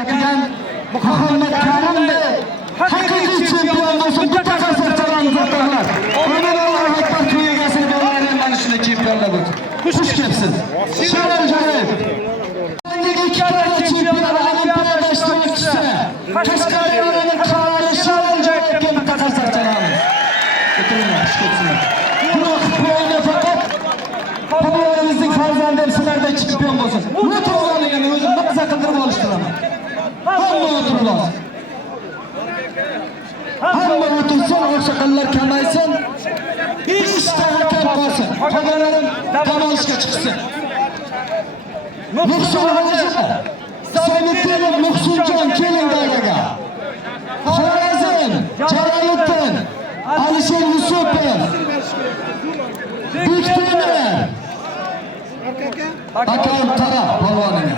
Muhammed Karim Bey haqiqiy chempion bo'lsin. Bu taqasurchilarimiz o'rtoqlar. Ona Allohu akbar to'yigasini bo'larlar mana shunday chempionlar bo'lsin. Xush kelibsiz. Shalom Jalil. Yangi ikki karra chempion Olimpiada ishtirokchisi. Qashqadaryoning qiroli Shalom Jalilga mutaxassislarimiz. O'tiringlar, xush kelibsizlar. Gunoh qo'ydi faqat Qo'yingizning farzandi sizlarda chempion bo'lsin. Bu to'g'riligini o'zim maza qildirib olishtiraman. Hamma o'tirib hamma o'tirsin, oqsoqollar kamaysin, 5 ta harakat bo'lsin. Qolganlar dam olishga chiqsin. Muhsin Hoji, Samitov, Muhsinjon keling dairaga. Xorazm, Jaloliddin, Alisher Yusupov, Bektemir, Akam Tara polvoniga.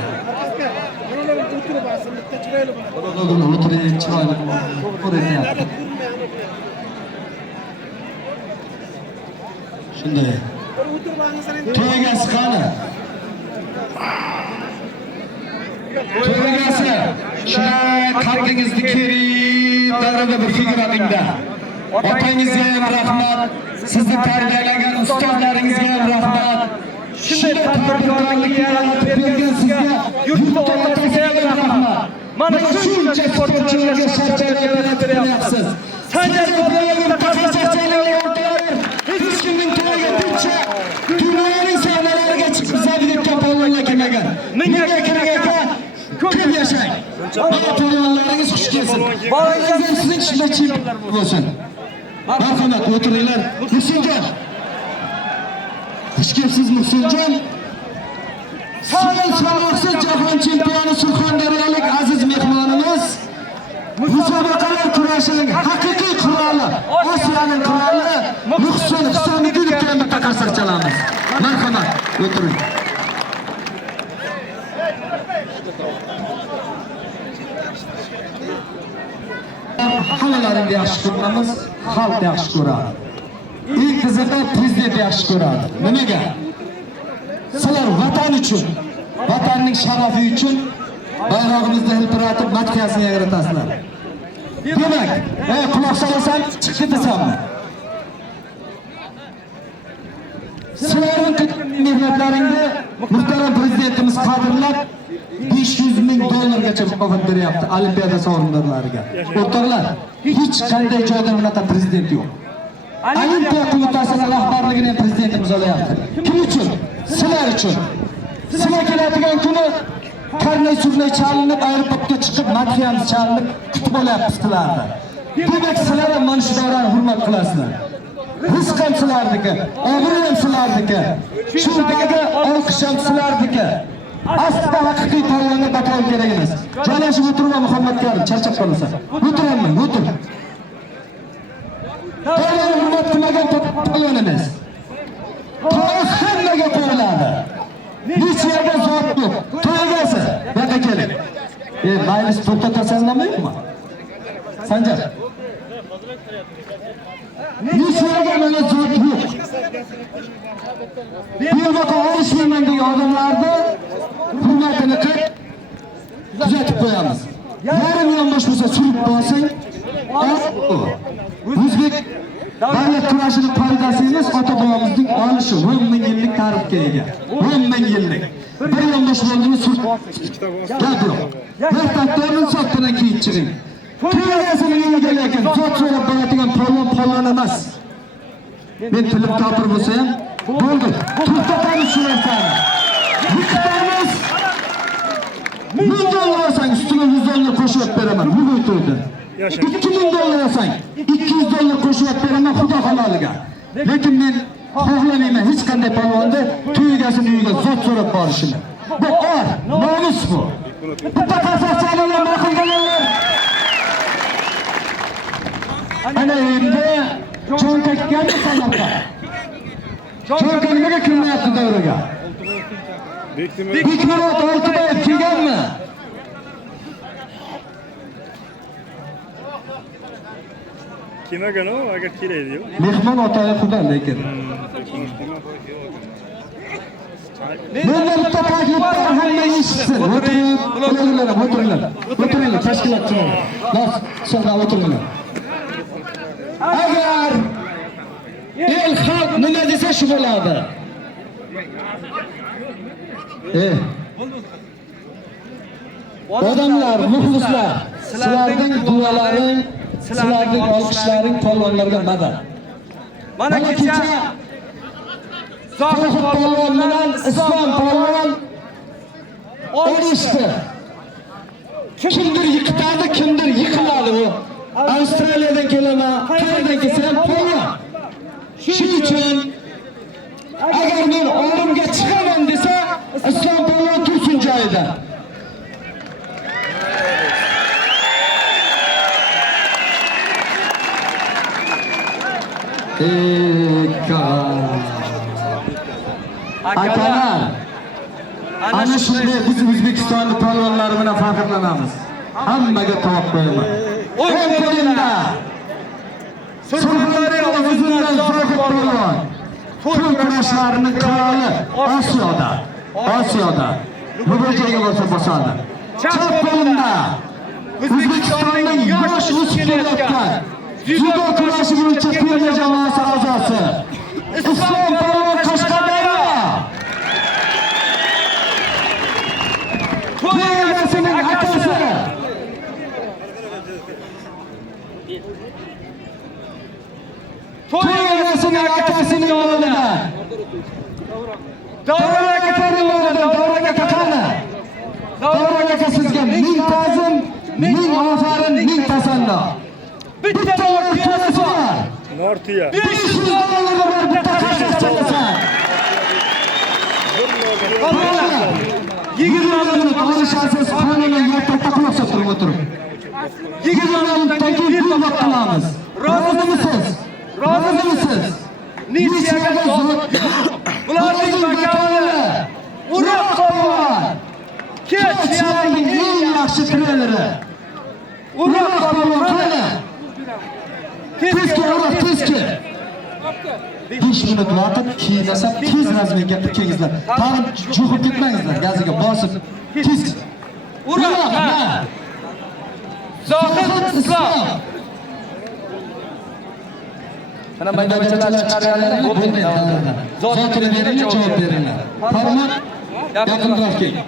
O'tiring, chiroyli ko'rinyapti. Shunday. To'ygasi qani? To'ygasi. Shunday qalbingizni kerim darada bir figuratingda. Otangizga ham rahmat, sizni tarbiyalagan ustozlaringizga ham rahmat. Shunday tadbirkorlikni yaratib bergan sizga yurt otaga ham rahmat. Mana shuncha sportchilarga sharoit yaratib beryapsiz. Sanjar Boboyev taqasurchilar hech kimning to'yiga tincha dunyoning sahnalariga chiqib zabitga polvonlar kelmagan. Menga kirgan ko'p yashang. Polvonlaringiz xush kelsin. Bolangiz sizning shunday chempion bo'lsin. Marhamat, o'tiringlar. Muhsinjon. Xush kelibsiz Muhsinjon. Sanoqsiz jahon chempioni surxondaryolik aziz mehmonimiz, musobaqalar kurashining haqiqiy qiroli, Osiyoning qiroli Muhsin Husayniddinovga mutaxassis chalamiz. Marhamat, o'tiring. Hammalaringizni yaxshi ko'ramiz, xalq yaxshi ko'radi. Eng qizig'i prezident yaxshi ko'radi. Nimaga? Sizlar vatan uchun, vatanning sharafi uchun bayrog'imizni hilpiratib madhiyasini yaratasizlar. Demak, quloq solasan, chiqib ketasanmi? Sizlarning mehnatlaringni muhtaram prezidentimiz qadrlab $500,000 mukofot beryapti Olimpiada sovrindorlariga. O'rtoqlar, hech qanday joyda bunaqa prezident yo'q. Olimpiya qo'mitasining rahbarligini ham prezidentimiz olyapti. Kim uchun? Sizlar uchun. Sizlar keladigan kuni karnay surnay chalinib, aeroportga chiqib, madhiyamiz chalinib kutib olyapmiz sizlarni. Demak, sizlar ham mana shu davrani hurmat qilasizlar. Rizq ham sizlarniki, obro' ham sizlarniki. Shu yerga olqish ham sizlarniki. Aslida haqiqiy polvonga batal kerak emas. Joylashib o'tirma Muhammad Karim, charchab qolasan. O'tiraman, o'tir. Polvon hurmat qilmagan polvon emas. Hammaga qo'yiladi. Nechaga zot yo'q. To'ygasi, yoqqa keling. Maylis to'xtatasanlarmi? Sanjar. Nechaga mana zot yo'q. Buyoqqa olishmayman degan odamlarni hurmatini qilib kuzatib qo'yamiz. Yarim yonbosh bo'lsa surib bo'lsang, o'zbek davlat kurashining qoidasi emas, ota-bobomizning olishi 10 ming yillik tarixga ega. 10 ming yillik. Bir yonbosh bo'ldimi surib. Gap yo'q. Maktabdan so'tdan keyin chiqing. To'yasini nega lekin zot so'rab boradigan polvon emas. Men tilim kofir bo'lsa ham bo'ldi. To'xtatamiz shu narsani. To'xtatamiz. $1000 olsang ustiga $100 qo'shib beraman. Bu to'yda. $2000 olsang $200 qo'shib beraman xudo haloliga. Lekin men xohlamayman hech qanday polvonni to'ygasini uyiga zot so'rab borishini. Bu or, nomus bu. Bitta qasoschalarni maqilganlar. Ana endi cho'ntakkanmi sanoqqa? Cho'ntak nimaga kirmayapti davraga? Bekmirod Oltiboyev kelganmi? Kelmagan u, agar kelaydi-yu. Mehmon otasi xudo lekin. Bunlar bitta takliflar hamma eshitsin. O'tiringlar, tashkilotchilar. Bas, so'ngra o'tiringlar. Agar el xalq nima desa shu bo'ladi. Odamlar, muxlislar, sizlarning duolaring, sizlarning olqishlaring polvonlarga madad. Mana kecha Zohid polvon bilan Islom polvon olishdi. Kimdir yiqitadi, kimdir yiqiladi u. Avstraliyadan kelaman, qayerdan kelsam polvon. Shuning uchun agar men olimga chiqaman desa, Islom polvon tursin joyida. Akalar, ana shunday biz O'zbekistonning polvonlari bilan faxrlanamiz. Hammaga to'g'ri qo'yaman. O'yinda Surxondaryo o'zidan Zohid polvon to'y kurashlarining qiroli Osiyoda. Murojaatga bo'lsa bosadi. Chap qo'limda O'zbekistonning yosh o'smirlarga judo kurashi bo'yicha terma jamoasi a'zosi Islom polvon Qashqadaryo. To'yasining akasi. To'yasining akasining o'g'lida. Davron aka sizga ming ta'zim, ming ofarin, ming tasanno. Bitta to'yasi bor. Nortiya. $500 bor bitta qashqacha. 20 minut olishasiz, qonunni yo'qotib quloq solib o'tirib. 20 minutdan keyin bu vaqt qilamiz. Rozimisiz? Nichiyaga zot. Bularning makoni Urug' polvon. Kechning eng yaxshi treleri. Urug' polvon qani? Tezki. 5 minut vaqt kiyinasa tez razmenga tikingizlar. Tag'in jo'qib ketmangizlar, gaziga bosib. Tez. Urug' Zohid Islom. Ana maydachalar chiqarganlar bo'lmaydi. Zotini beringlar, javob beringlar. Farmon yaqinroq keling.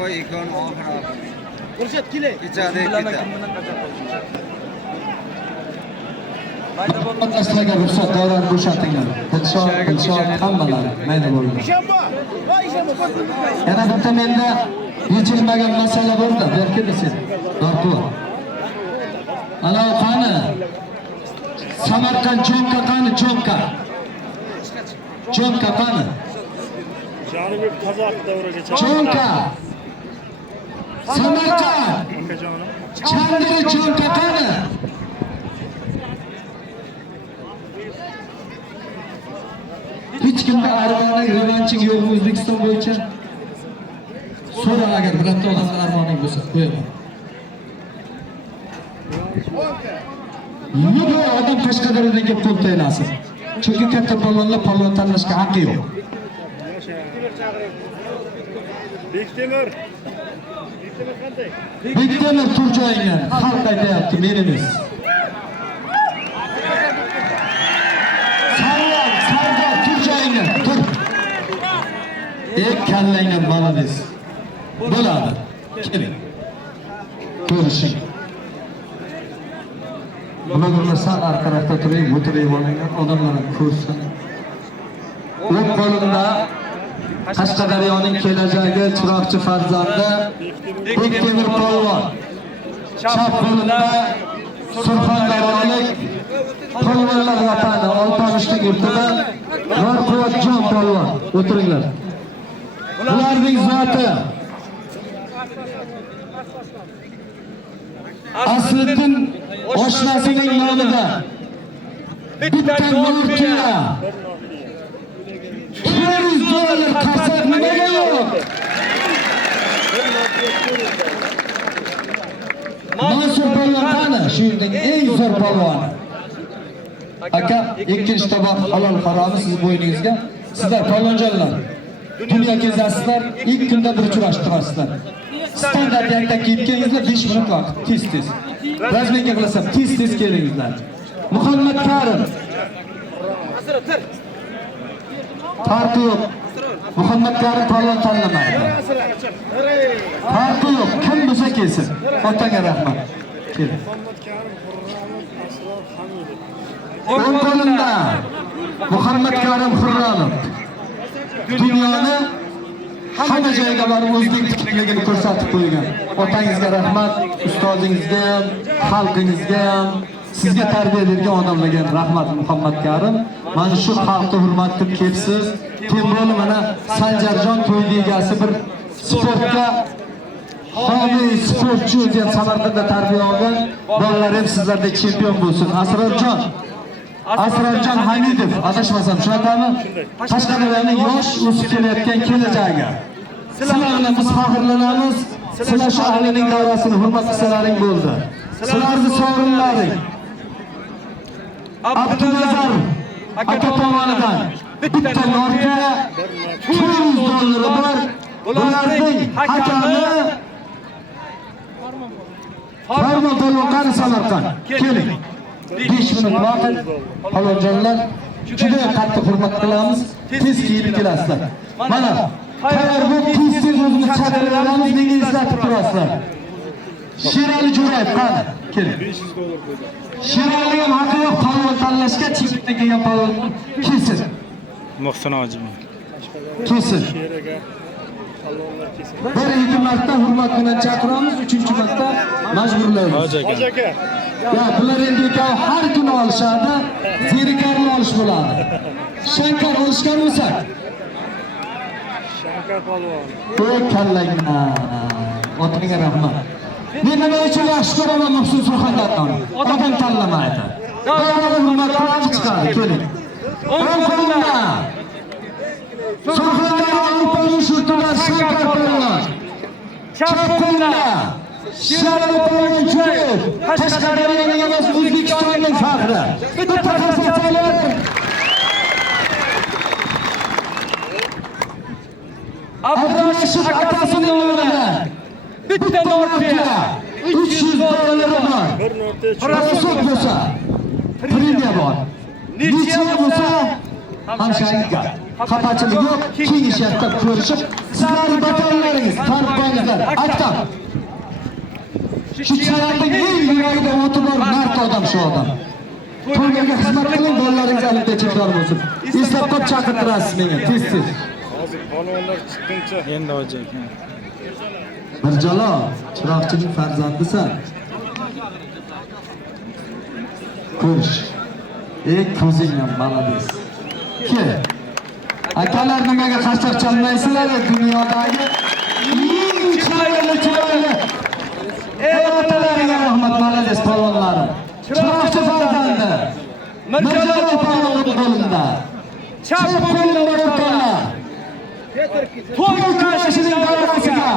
Voy ekon oxiri. Qurshid keling. Kechada ketdi. Sizlarga ruxsat davrani bo'shatinglar. Dilshod hammalari mayda bo'ldi. Yana bitta menda yechilmagan masala bor-da, berkilasiz. Dartu. Ana qani? Samarqand Jonka qani? Jonka qani? Janubiy Qozoq davriga Jonka. Samarqand. akajonim. Chandiri Jonka qani? Hech kimda armoning revanching yo'qmi O'zbekiston bo'yicha? So'rang agar birorta odamda armoning bo'lsa, qo'yaman. Nega odam Qashqadaryodan kelib qo'l taylasin? Chunki katta polvonlar polvon tanlashga haqqi yo'q. Bektemir qanday? Bektemir turjoyingdan xalq aytayapti, men emas. Sardor turjoyingdan tur. Kallangdan malades. Bo'ladi. Keling. Ko'rishing. Bularni sal orqaroqda turib, o'tirib olgan odamlarni ko'rsin. O'z qo'limda Qashqadaryoning kelajagi chiroqchi farzandi Bektemir polvon. Chap qo'limda Surxondaryolik polvonlar vatani Oltoshlik yurtida Norquvvatjon polvon. O'tiringlar. Ularning zoti Asliddin oshnasining nomida bitta Nortiya $200 qarsak nimaga yo'q? Mansur polvon qani? Shu yerning eng zo'r polvoni. Aka, ikkinchi tabaq halol haromi siz bo'yningizga. Sizlar palonjonlar. Dunyo kezasizlar, ilk kunda bir uchrashib turasizlar. Standart yakda kiyib kelingizlar 5 minut vaqt, tez. Razmenga qilasam, tez kelingizlar. Muhammad Karim. Farqi yo'q. Muhammad Karim palon tanlamaydi. Farqi yo'q, kim bo'lsa kelsin. Otaga rahmat. Keling. Muhammad Karim Xurramov Asror Hamidov. O'ng qo'limda Muhammad Karim Xurramov. Dunyoni hamma joyga borib o'zbek tikligini ko'rsatib qo'ygan. Otangizga rahmat, ustozingizga ham, xalqingizga ham, sizga tarbiya bergan odamlarga ham rahmat Muhammad Karim. Mana shu xalqni hurmat qilib kelibsiz. Temroli mana Sanjarjon to'ydi egasi bir sportga homiy sportchi o'zi ham Samarqandda tarbiya olgan. Bolalar ham sizlarda chempion bo'lsin. Asrorjon Hamidov, adashmasam shunaqami? Qashqadaryoning yosh o'sib kelayotgan kelajagiga. Sizlar bilan biz faxrlanamiz. Sizlar shu ahlining davrasini hurmat qilsalaring bo'ldi. Sizlarning sovrinlaring Abdunazar aka tomonidan bitta Norvegiya $200 bor. Bularning hakami Farmon To'lqari Samarqand. Keling. 5 minut vaqt palonjonlar juda qattiq hurmat qilamiz. Tez kelib kelasizlar. Mana qayerda bu tez o'zimiz chaqiramiz, menga eslatib turasizlar. Sherali Jo'rayev qani? Keling. $500 qo'ydi. Sherali ham haqqi yo'q palon tanlashga, chekitdan kelgan palon kelsin. Muhsin Hojimi. Kelsin. Sheraga palonlar kesin. Bir ikki marta hurmat bilan chaqiramiz, 3-marta majburlaymiz. Hoji aka. Hoji aka. Ya bular endi har kuni olishadi, zerikarli olish bo'ladi. Shankar olishgan bo'lsa, Shankar polvon. to'y kallangni. Otingga rahmat. Men nima uchun yaxshi ko'raman Muhsin Surxondaryodan? Odam tanlamaydi. Doim hurmat qilib chiqadi, keling. O'ng qo'lda Surxondaryoning polvon shurtilar Shankar polvon. Chap qo'lda Sherali polvon Jo'rayev. Qashqadaryoning emas, O'zbekistonning faxri. Bitta qarsaklar. Abdurashid akasining nomidan bitta Norvegiya $300 bor. Bir norta Rasot bo'lsa, premiya bor. Necha bo'lsa, hamshayga. Xafachilik yo'q, keng ishlarda ko'rishib, sizlarning batonlaringiz, farqingizlar, aktam. Shu chiroqning eng yuragida o'ti bor mard odam shu odam. To'ylarga xizmat qiling, bolalaringiz albatta cheklar bo'lsin. Eslab qolib chaqirtirasiz menga, tez. hozir polvonlar chiqquncha Endi hoji aka. Mirjalol, chiroqchining farzandisan. Ko'rish. Ko'zing ham malades. Ke. Akalar nimaga qarsak chalmaysizlar dunyodagi eng chiroyli. Otalaringga rahmat, malades polvonlarim. Chiroqchi farzandi. Mirjalol polvon qo'limda. Chap qo'limda o'rtoqlar. To'y kurashining davrasiga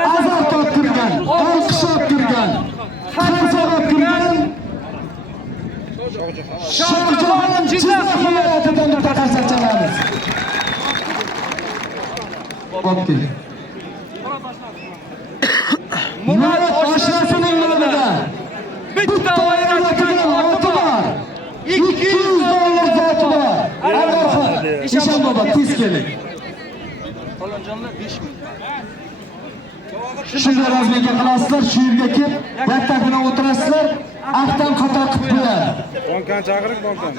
azar toptirgan, olqish toptirgan, qarsa toptirgan Shohjahon Jizzax viloyatidan bitta qarsa chalamiz. Bo'pti. Murod oshnasining nomidan bitta oynagan oti bor. $200 zoti bor. Ishon bobo, tez keling. Palonjonlar 5 ming. Shunday razmenga qilasizlar, shu yerga kelib, yaktak bilan o'tirasizlar, aqdan qator qilib qo'yadi. Bonkan chaqiring, bonkan.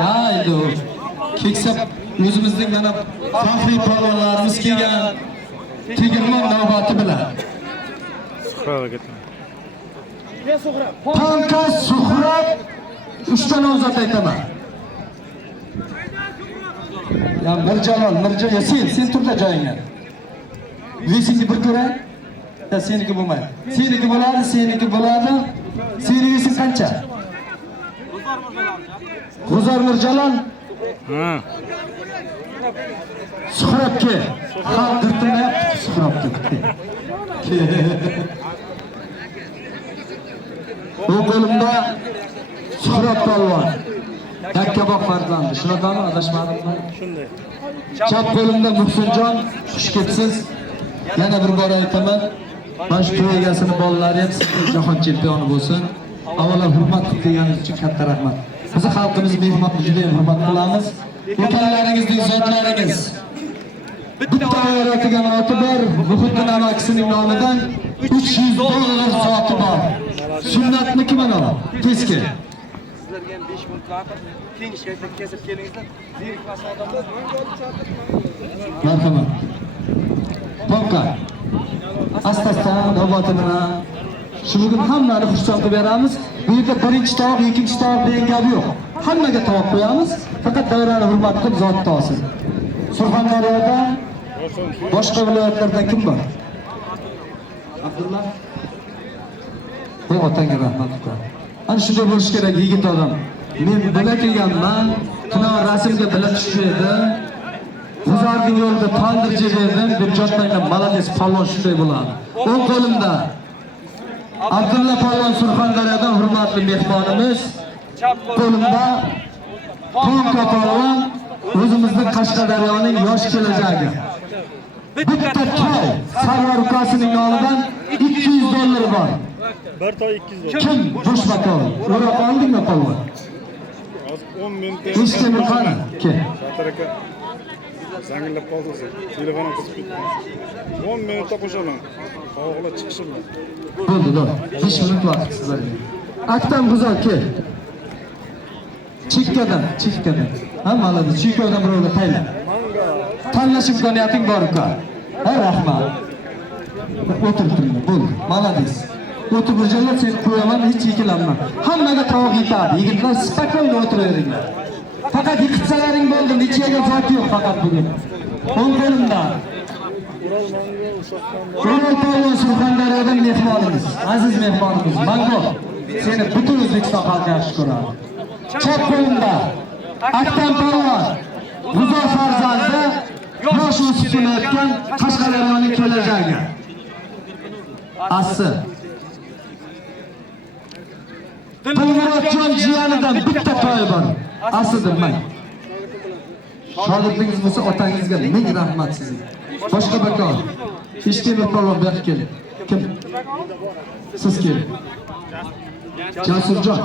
Ya, endi keksa o'zimizning mana faxriy polvonlarimiz kelgan tegirmon navbati bilan. Suhrob aka. Pankas Suhrob 3 ta nomzod aytaman. Ya Mirjalol, sen turda joyingga. Vesingni bir ko'ray. Ya seniki bo'lmaydi. Seniki bo'ladi. Seniki qancha? G'uzor Mirjalol. Ha. Suhrobga. Xalq dirtimayapti Suhrobga. Bu qo'limda Shuhrat polvon. Yakkabog' farzandi. Shunaqami, adashmadimmi? Shunday. Chap qo'limda Muhsinjon, xush kelibsiz. Yana bir bor aytaman. Mana shu to'y egasini bolalari ham siz jahon chempioni bo'lsin. Avvalo hurmat qilganingiz uchun katta rahmat. Bizni xalqimiz mehmonni juda ham hurmat qilamiz. Ukallaringizning zotlaringiz. Bitta yaratgan oti bor, Muhiddin amakisining nomidan 300 dollar soati bor. Sunnatniki mana bu. Keski. Sizlarga ham 5 minut vaqt, keng shaytda kesib kelingizlar. Zerikmasin odamlar. Marhamat. To'qqa. Asta-asta navbati bilan shu bugun hammani xursand qilib beramiz. Bu yerda birinchi tovoq, ikkinchi tovoq degan gap yo'q. Hammaga tovoq qo'yamiz, faqat davrani hurmat qilib zotni olsin. Surxondaryoda boshqa viloyatlardan kim bor? Abdulla. Ey otangga rahmat qil. Ana shunday bo'lish kerak yigit odam. Men bila kelganman, tunon rasmga bila tushdi. G'uzorning yo'lida tandirchi berdim, deb jotmanglar, malades palvon shunday bo'ladi. O'ng qo'limda Abdulla polvon Surxondaryodan hurmatli mehmonimiz, qo'limda Tonka polvon o'zimizning Qashqadaryoning yosh kelajagi. Bitta to'y Sarvar ukasining nomidan 200 dollar bor. Bir toy 200 dollar. Kim boshbakov? O'roq oldingmi polvon? Hozir 10 minut. Eshitdingmi qani? Kel. Shatar aka. Zangillab qoldingiz. Telefonim qizib ketdi. 10 minutda qo'shaman. Qovoqlar chiqishi bilan. Bo'ldi, 5 minut vaqt sizlarga. Aktam G'uzor kel. Chekkadan. Ha, maladi, chekkadan birovga tayla. Tanlash imkoniyating bor uka. Ha, rahmat. O'tiribman, bo'ldi. Malades. O'tib o'rjanlar seni qo'yaman, hech ikkilanma. Hammaga tovoq yetadi. Yigitlar spokойно o'tiraveringlar. Faqat yiqitsalaring bo'ldi, nechaga zot yo'q faqat bugun. O'ng qo'limda. O'rol polvon Surxondaryodan mehmonimiz, aziz mehmonimiz. Mango, seni butun O'zbekiston xalqi yaxshi ko'radi. Chap qo'limda Aktam polvon, G'uzor farzandi, yosh o'sib kelayotgan Qashqadaryoning kelajagi. Asli. Dilmurodjon jiyanidan bitta to'y bor. Aslidir men. Shogirdingiz bo'lsa otangizga ming rahmat sizga. Boshqa bakor. Eshitdingmi polvon, bu yoqqa keling. Kim? Siz keling. Jasurjon.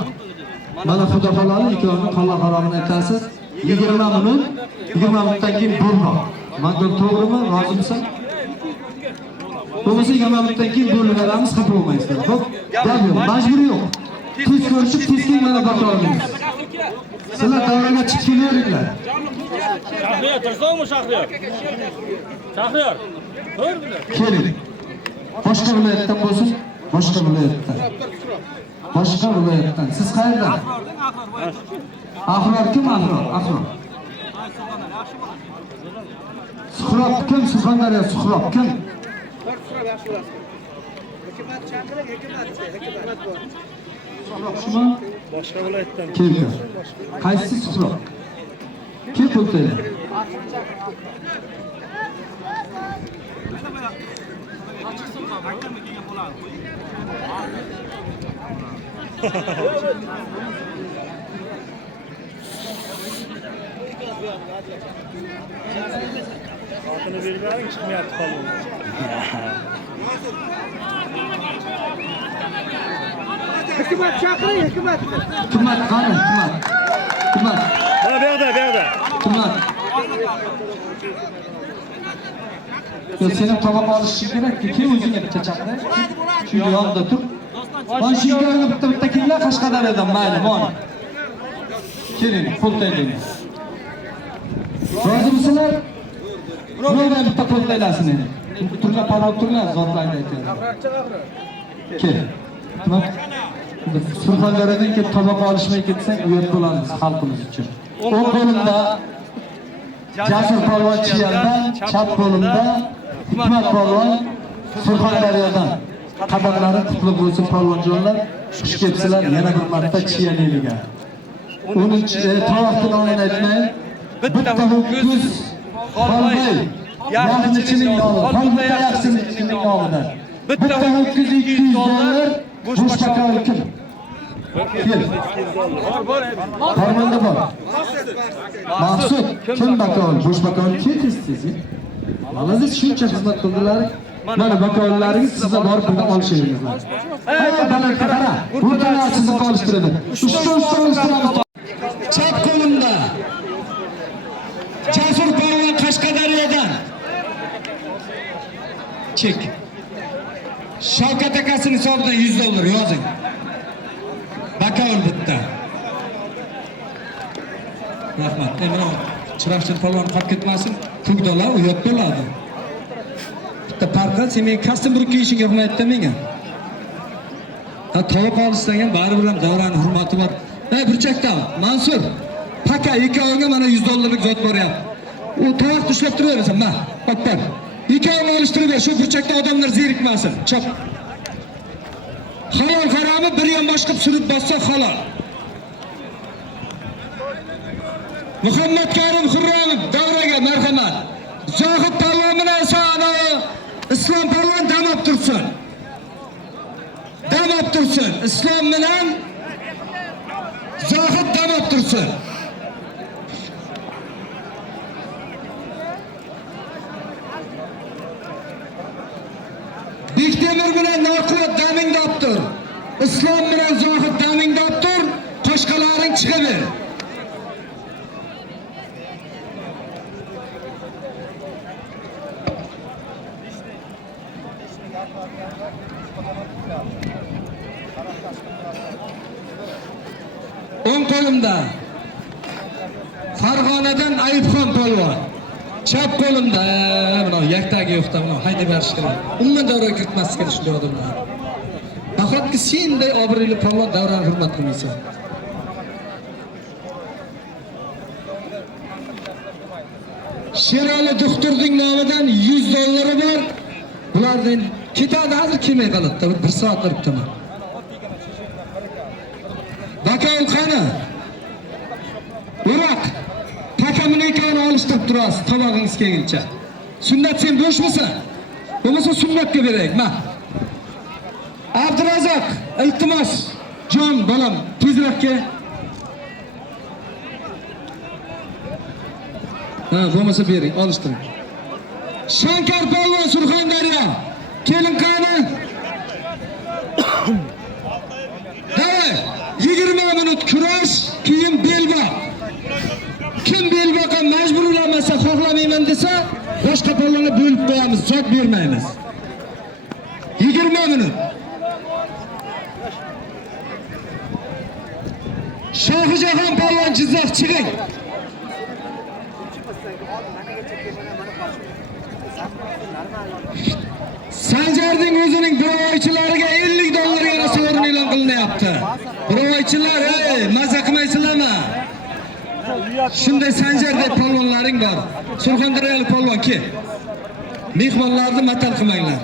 Mana Xudo xoloni ikkovini Alloh haromini aytasiz. 20 minut, 20 minutdan keyin bo'lmoq. Maqul to'g'rimi? Rozimisan? Bo'lmasa 20 minutdan keyin bo'lib beramiz, xafa bo'lmaysizlar. Xo'p, gap yo'q, majburi yo'q. Tez ko'rishib, tez keyin mana bakoringiz. Sizlar davraga chiqib kelaveringlar. Shahriyor, tursoqmi Shahriyor? Shahriyor. Keling. Boshqa viloyatdan bo'lsin, boshqa viloyatdan. Boshqa viloyatdan. Siz qayerdan? Ahror kim? Ahror. Suhrob kim? Surxondaryo Suhrob kim? Shumi? Boshqa viloyatdan. Kim? Qaysi Suhrob? Kim bo'ldi? Xotini berganing chiqmayapti polvon. Hikmat chaqiring, hikmat. Hikmat qani? Hikmat. Ha, bu yoqda. Hikmat. Senin tovoq olishing kerak-ku. Kim o'zingga bitta chaqir. Shu yonda tur. Mana shu yerga bitta kimlar Qashqadaryodan mayli, mana. Keling, qo'ltayling. Rozimisizlar? Birovdan bitta qo'ltaylasin endi. Turlar parvoz turlar, zotlarga aytadi. Kel. Hikmat. Surxondaryodan kelib tovoq olishmay ketsang, uyat bo'lamiz xalqimiz uchun. O'ng qo'limda Jasur polvon Chiyandan, chap qo'limda Hikmat polvon Surxondaryodan. Qadamlari qutlug' bo'lsin polvonjonlar. Xush kelibsizlar yana bir marta Chiyaneliga. Uning tovoqni nomini aytmay, bitta ho'kiz qolmay, yaxshichining nomidan, bitta yaxshichining nomidan. Bitta ho'kiz 200 dollar, boshqa kim? Kel. Farmonda bor. Maqsud, kim bakovul, bo'sh bakovul ketisizsiz. Malaziz shuncha xizmat qildilar. Mana bakovularingiz sizga borib birdan olishingiz lozim. Hayır balandga qara. Buradan sizni qolishtiradi. Usta. Chap qo'limda. Jasur polvon Qashqadaryodan. Chek. Shavkat akasining hisobidan $100 yozing. Bakovul bitta. Rahmat. Mana chiroqchi polvon qolib ketmasin. Ko'kdolar u yo'q bo'ladi. Bitta parqa sen men kostyum kiyishingga hurmatda menga. Ha tovuq olishdan ham baribir ham Davron hurmati bor. Burchakda Mansur, paka ikkovga mana $100 zot beryapti. U tovuq ushlab turaversan, ma. Bak. Ikkovini olishtirib ber, shu burchakda odamlar zerikmasin. Chop. Halol haromi bir yon boshqa surib bossa halol. Muhammad Karim Xurramov davraga marhamat. Zohid polvon bilan sano Islom polvon damab tursin. Damab tursin. Islom bilan Zohid damab tursin. Bektemir bilan Noquvvat damingdab tur. Islom bilan Zohid damingdab tur. Qo'shqalaring chiqaver. O'ng qo'limda Farg'onadan Ayubxon polvon. Chap qo'limda mana yaktagi yo'qda mana haydab berish kerak. Umuman davraga kiritmaslik kerak shunday odamlar. Faqatki senday obro'li polvon davrani hurmat qilmaysan. Sherali doktorning nomidan $100 bor. Bulardan ketadi hozir kelmay qoladi. Bir soat turibman. Bakovul qani? Uroq. Pakamini ikkovini olishtirib turasiz, tomog'ingiz kelguncha. Sunnat sen bo'shmisan? Bo'lmasa sunnatga beraylik, ma. Abdurazzoq, iltimos, jon bolam, tezroq kel. Ha, bo'lmasa bering, olishtiring. Shankar polvon Surxondaryo. Kelin qani? Davay, 20 minut kurash, keyin belbaq. Kim belbaqa majburlamasa, xohlamayman desa, boshqa polvonga bo'lib qo'yamiz, zot bermaymiz. 20 minut. Shohijahon polvon Jizzax chiqing. Sanjarning o'zining birovoychilariga $50 yana sovrin e'lon qilinyapti. Birovoychilar, maza qilmaysizlarmi? Shunday Sanjardek polvonlaring bor. Surxondaryolik polvon kel. Mehmonlarni matal qilmanglar.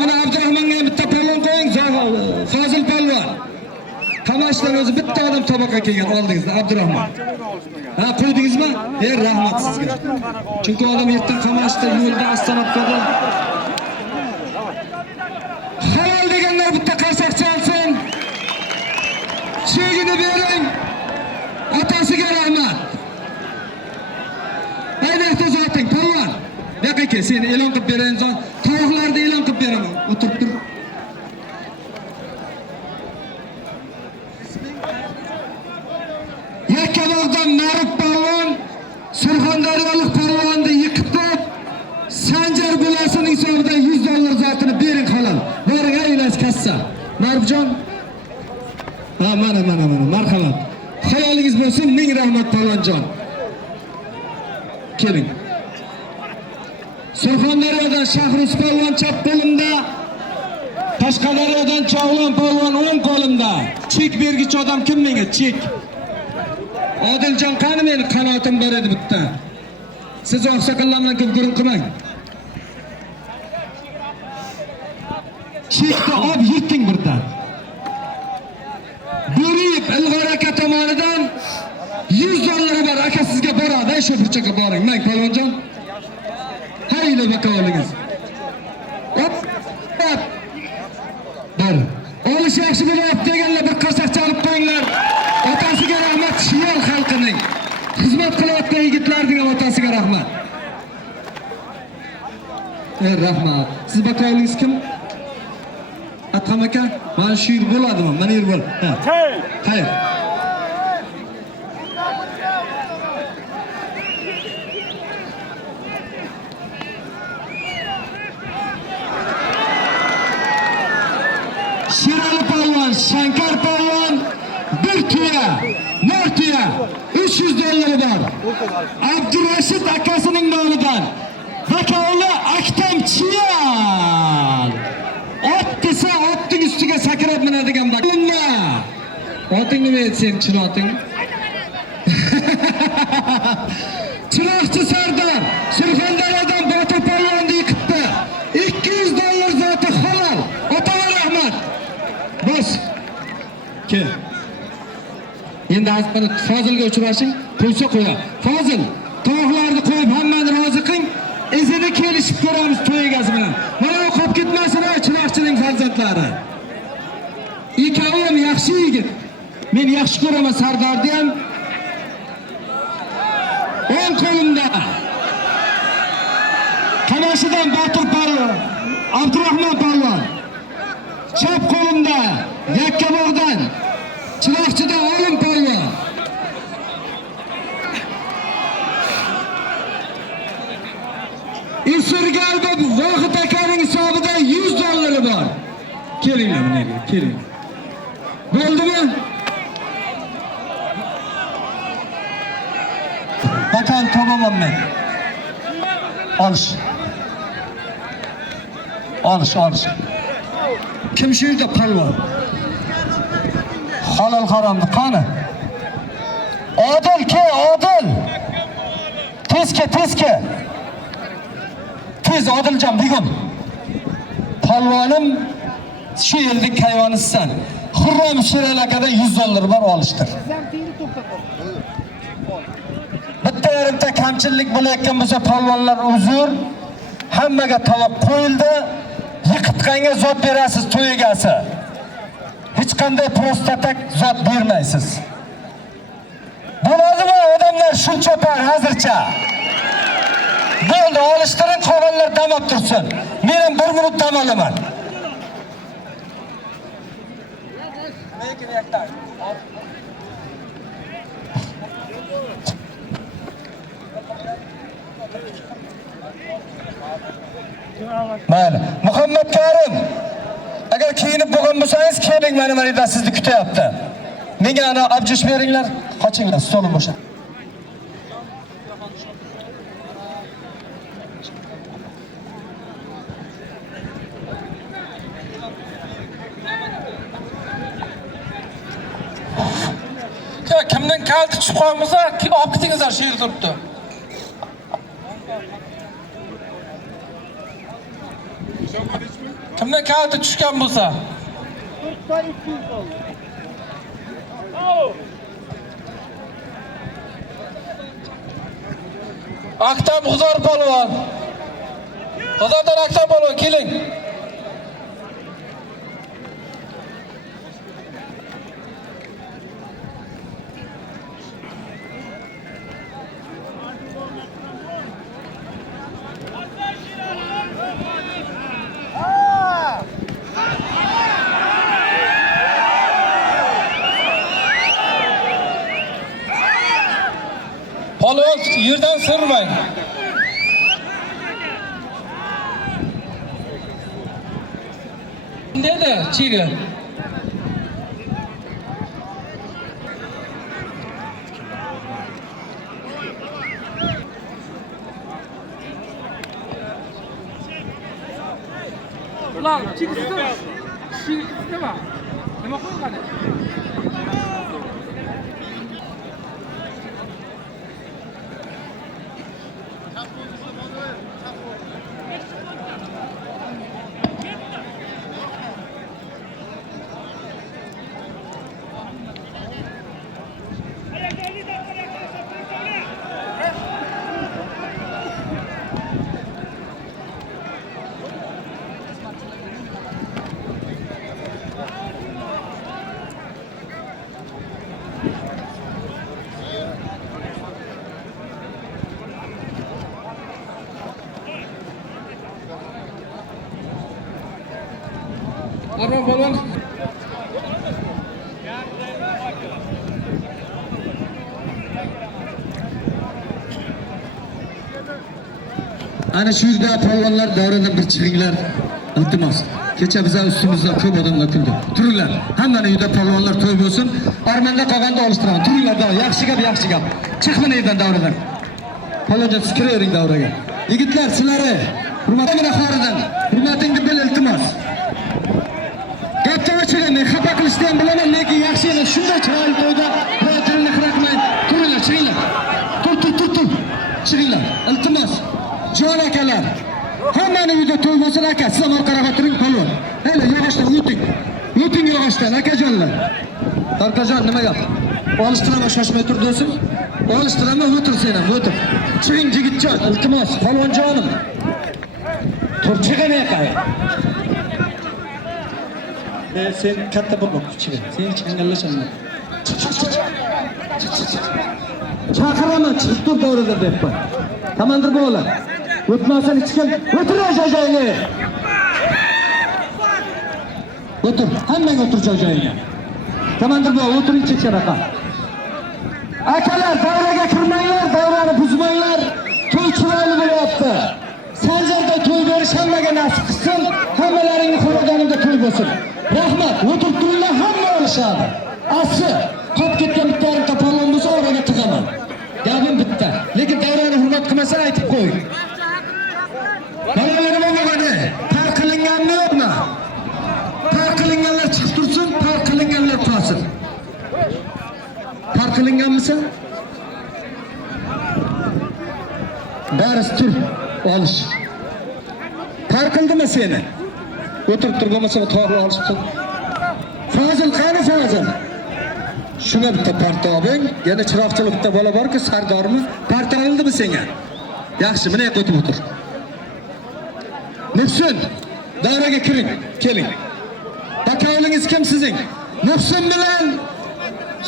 Buni Abdurahmonga bitta polvon qo'ying, Fozil polvon. Qamashdan o'zi bitta odam toboqqa kelgan oldingizda Abdurahmon. Ha, qo'ydingizmi? Rahmat sizga. Chunki odam ertaga Qamashda yo'lda Ostonovkada halol deganlar bitta qarsak chalsin. Chegini bering. Otasiga rahmat. Ayniqsa zoting polvon. Yo'q aka, seni e'lon qilib berayin, tovuqlarni e'lon qilib beraman. O'tirib tur. Yakkabog'dan Marif polvon Surxondaryolik polvonni yiqitib, Sanjar bo'lasining hisobidan $100 zotini bering halol. Boring aylas kassa. Marifjon. Ha, mana marhamat. Hayolingiz bo'lsin, ming rahmat polvonjon. Keling. Surxondaryodan Shahrus polvon chap qo'limda. Qashqadaryodan Chavlon polvon o'ng qo'limda. Chek bergichi odam kim menga? Chek. Odiljon qani meni qanotim bor edi bitta. Siz oqsoqollar bilan ko'p guruh qilmang. Chekni olib yirting birdan. Burib Ilg'or aka tomonidan $100 bor, aka sizga boradi, shu burchakka boring. Mang polvonjon. Hayli bakolingiz. Hop. Bor. Olish yaxshi bo'lyapti deganlar bir qarsak chalib qo'ying. Rahmat. Siz bakolingiz kim? Atqam aka, mana shu yer bo'ladimi? Mana yer bo'l. Ha. Xayr. Sherali polvon, Shankar polvon 1 tuya, 4 tuya, 300 dollar bor. Abdurashid akasining nomidan Vakoli Aktam Chiyal. Ot desa otning ustiga sakrab minadigan bakolinma. Otingni aytsen, chiroting. Chiroqchi Sardor Surxondaryodan Botir polvonni yiqitdi. 200 dollar zoti halol. Otaga rahmat. Bos. Kel. Endi azbini Fozilga uchrashing, qo'ysa qo'ya. Fozil, tovuqlarni qo'yib hammani rozi qiling. Izini kelishib ko'ramiz to'y egasi bilan. Mana qolib ketmasin chiroqchining farzandlari. Ikkovi ham yaxshi yigit. Men yaxshi ko'raman Sardorni ham. O'ng qo'limda Qamashidan Botir polvon, Abdurahmon polvon. Chap qo'limda Yakkabog'dan Chiroqchidan Olim polvon. Isirgalda Vohid akaning hisobida 100 dollari bor. Kelinglar menga, keling. Bo'ldimi? Bakan topaman men. Olish. Kim shu yerda polvon? Halol haromni qani? Odil ke, Odil. Tezke. Tez Odiljon bugun. Polvonim shu yillik hayvonisisan. Xurram Sherali akadan 100 dollar bor olishdir. Bitta yarimta kamchilik bo'layotgan bo'lsa polvonlar uzr. Hammaga tovoq qo'yildi. Yiqitganga zot berasiz to'y egasi. Hech qanday prostatak zot bermaysiz. Bo'ladimi odamlar shuncha par hozircha? Bo'ldi, olishtiring, qolganlar dam olib tursin. Men ham 1 minut dam olaman. Mayli. Muhammad Karim, agar kiyinib bo'lgan bo'lsangiz, keling, mana yerda sizni kutyapti. Menga ana abjish beringlar, qochinglar, stolim bo'sha. Kimdan kalti tushib qolmasa, olib ketingizlar shu yerda turibdi. Kimdan kalti tushgan bo'lsa. Aktam G'uzor polvon. G'uzordan Aktam polvon, keling. Polvon yerdan sirmang. Dedi, chiga. Ulan chiqsin. Chiqsinmi? Nima qilgan? Arman polvon. Ana shu yerda polvonlar davradan bir chiqinglar. Iltimos. Kecha bizlar ustimizdan ko'p odamlar kuldi. Turinglar. Hammaning uyida polvonlar to'y bo'lsin. Armanda qolganda olishtiraman. Turinglar, yaxshi gap, yaxshi gap. Chiqmang yerdan davradan. Polvonjon sikiravering davraga. Yigitlar, sizlari hurmatli xoridan, hurmatingni bil iltimos. Gapga chiqing, men xafa qilishni ham bilaman, lekin yaxshi edi. Shunday chiroyli to'yda xavotirini qirakmang. Turinglar, chiqinglar. Tur. Chiqinglar. Iltimos. Jon akalar. Hammaning uyida to'y bo'lsin aka. Siz ham orqaga turing polvon. Hayla yog'ochdan o'ting. O'ting yog'ochdan akajonlar. Tarkajon nima gap? Olishtiraman, shoshmay tur do'stim. Olishtiraman, o'tir sen ham, o'tir. Chiqing yigitjon, iltimos, polvonjonim. Tur chiqing aka. Sen katta bo'lma kuchiga. Sen changallashaman. Chaqiraman, chiqib tur davrada debman. Komandir bo'lar. O'tmasan hech kim o'tir joyingga. O'tir, hammang o'tir joyingga. Komandir bo'lar, o'tiring chekaraqa. Akalar, davraga kirmanglar, davrani buzmanglar. To'y chiroyli bo'lyapti. Sanjarda to'y berish hammaga nasib qilsin. Hammalaringning xonadonida to'y bo'lsin. Rahmat, o'tirib turinglar, hamma olishadi. Asli, qolib ketgan bitta polvon bo'lsa oraga tiqaman. Gapim bitta. Lekin davrani hurmat qilmasa aytib qo'ying. Balalar bo'lmagani, par qilinganmi yo'qmi? Par qilinganlar chiqib tursin, par qilinganlar qolsin. Par qilinganmisan? Baris tur, olish. Par qildimi seni? O'tirib tur bo'lmasa to'g'ri olishibsan. Fozil qani Fozil? Shuna bitta parta oling, yana chiroqchilikda bola bor-ku, sardormi? Parta olindimi senga? Yaxshi, mana yoqqa o'tib o'tir. Muhsin, davraga kiring, keling. Bakovlingiz kim sizning? Muhsin bilan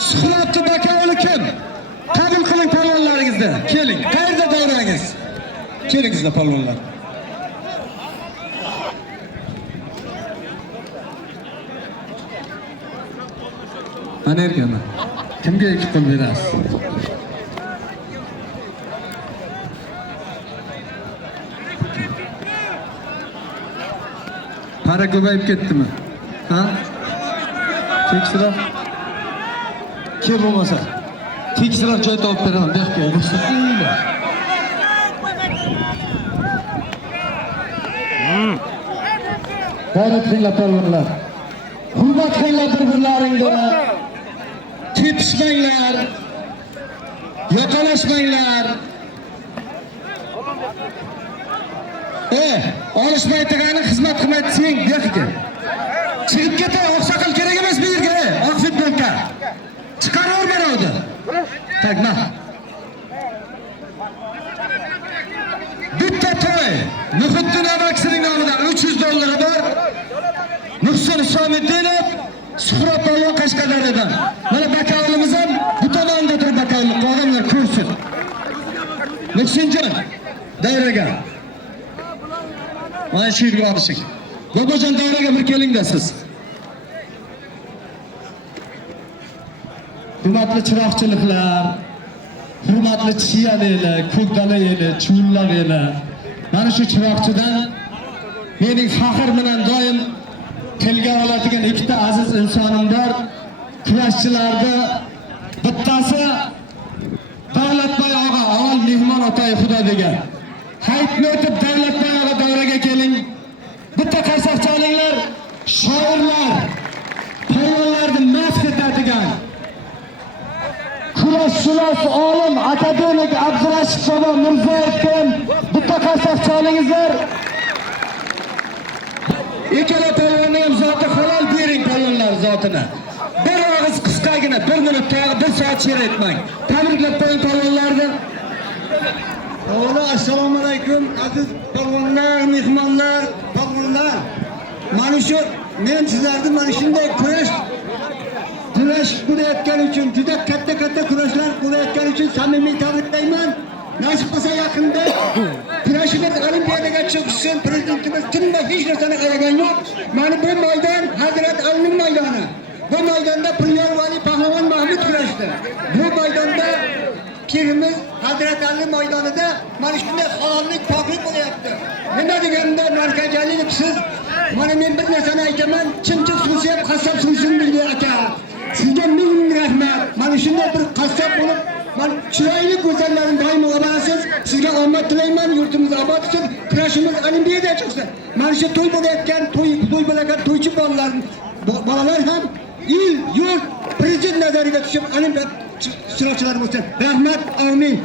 Suhratchi bakovli kim? Qabul qiling polvonlaringizni. Keling. Qayerda davrangiz? Kelingizlar polvonlar. Mana yerga. Kimga ikki qo'l berasiz? Para ko'payib ketdimi? Ha? Tekshiroq. Kim bo'lmasa? Tekshiroq joy topib beraman, bu yoqqa o'tirsinlar. Hurmat qilinglar polvonlar. Hurmat qilinglar bir-birlaringga. Tepishmanglar. Yoqalashmanglar. Olishmay turgani xizmat qilmaydi sen bu yoqqa. Chiqib ketay, oqsoqol kerak emas bu yerga. Oq futbolka. Chiqaraver meni o'zi. Tagma. Bitta to'y. Muhiddin Amaksining nomidan $300 bor. Muhsin Isomiddinov, Suhrat polvon Qashqadaryodan. Mana bakovlimiz ham bu tomonda turib bakovlik qolganlar ko'rsin. Muhsinjon, davraga. Mana shu yerga olishing. Bobojon davraga bir kelingda siz. Hurmatli chiroqchiliklar, hurmatli chiyalar, ko'kdalaylar, chuvullar. Mana shu chiroqchidan mening faxr bilan doim tilga oladigan ikkita aziz insonim bor. Kurashchilarda bittasi Davlatboy og'a, avval mehmon otay xudo degan. Hayitni o'tib Davlatboy og'a davraga keling. Bitta qarsoqcha olinglar. Shoirlar, polvonlarni mast etadigan kurashchilar, olim, akademik Abdurashid bobo Mirzayev bitta qarsoqcha olingizlar. Ikkala polvonni ham zoti halol bering, polvonlar zotini. Bir og'iz qisqagina 1 minut, 1 soat she'r etmang. Tabriklab qo'ying polvonlarni. Assalomu alaykum aziz polvonlar, mehmonlar, polvonlar. Mana shu men sizlarni mana shunday kurash qilayotgani uchun, juda katta kurashlar qilayotgani uchun samimiy tabriklayman. Nasip olsa yakında Piraşimiz Olimpiyadaga çıksın, prezidentimiz kimde hiç narsani qaragan yo'q. Mana bu maydon Hazrat Alining maydoni. Bu maydonda Pulyor Vali Pahlavon Mahmud kurashdi. Bu maydonda pirimiz Hazrat Ali maydonida mana shunday halollik, poklik bo'lyapti. Nima deganda markazalik siz mana men bir narsani aytaman, chimchiq suvsi ham qassob suvsin deydi aka. Sizga ming rahmat. Mana shunday bir qassob bo'lib, mana chiroyli go'zallaring doim olasiz. Sizga omad tilayman, yurtimiz obod bo'lsin, kurashimiz Olimpiada chiqsin. Mana shu to'y bo'layotgan, to'y bo'lagan to'ychi bolalar ham il, yurt, prezident nazariga tushib Olimpiada ishtirokchilari bo'lsin. Rahmat, amin.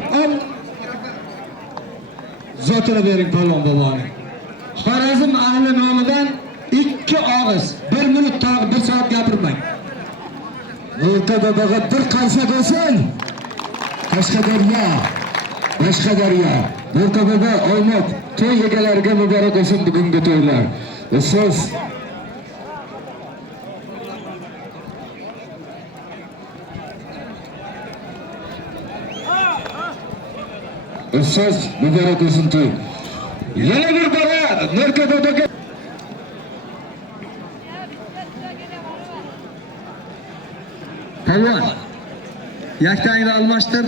Zotini bering Palvon boboni. Xorazm ahli nomidan 2 og'iz, 1 minut tag'i 1 soat gapirmang. O'rtada bir qarsak bo'lsin. Qashqadaryo, Qashqadaryo, Bo'rqo'da Olmot to'y egalariga muborak bo'lsin bugungi to'ylar. So'z muborak bo'lsin to'y. Yana bir bora Bo'rqo'dagi Palvon, yaktangni almashtir.